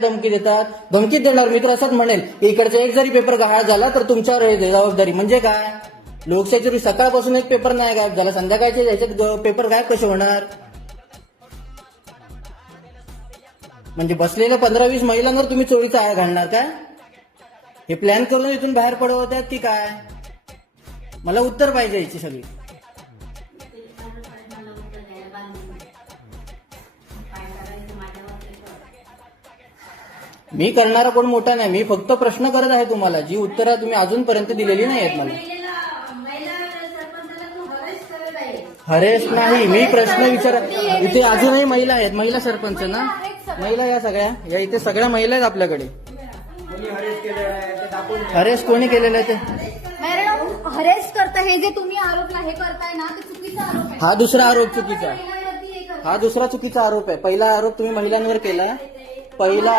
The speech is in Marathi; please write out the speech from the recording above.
धमकी देतात. धमकीत देणार मी तर असंच म्हणेल, इकडचा एक जरी पेपर गहाळ झाला तर तुमच्यावर आहे जबाबदारी. म्हणजे काय, लोकशाहीची सकाळपासून एक पेपर नाही गायब झाला, संध्याकाळचे ह्याच्यात पेपर गायब कसे होणार? म्हणजे बसलेल्या 15-20 महिलांवर तुम्ही चोरीचा आळ घालणार काय? हे प्लॅन करून इथून बाहेर पडवतात की काय? मला उत्तर पाहिजे याची सगळी. मी करणारा कोण मोठा नाही, मी फक्त प्रश्न करत आहे तुम्हाला, जी उत्तरं तुम्ही अजूनपर्यंत दिलेली नाही आहेत मला. हरेश नाही, मी प्रश्न विचारत. इथे अजूनही महिला आहेत, महिला सरपंच ना, महिला या सगळ्या, या इथे सगळ्या महिला आहेत आपल्याकडे. हरेश कोणी केलेलं आहे ते? मॅडम, हरेस करता हे जे तुम्ही आरोप हे करताय ना, ते चुकीचा आरोप आहे. हा दुसरा आरोप चुकीचा, महिलांवरती हे करताय. हा दुसरा चुकीचा आरोप आहे. पहिला आरोप तुम्ही महिलांवर केला, पहिला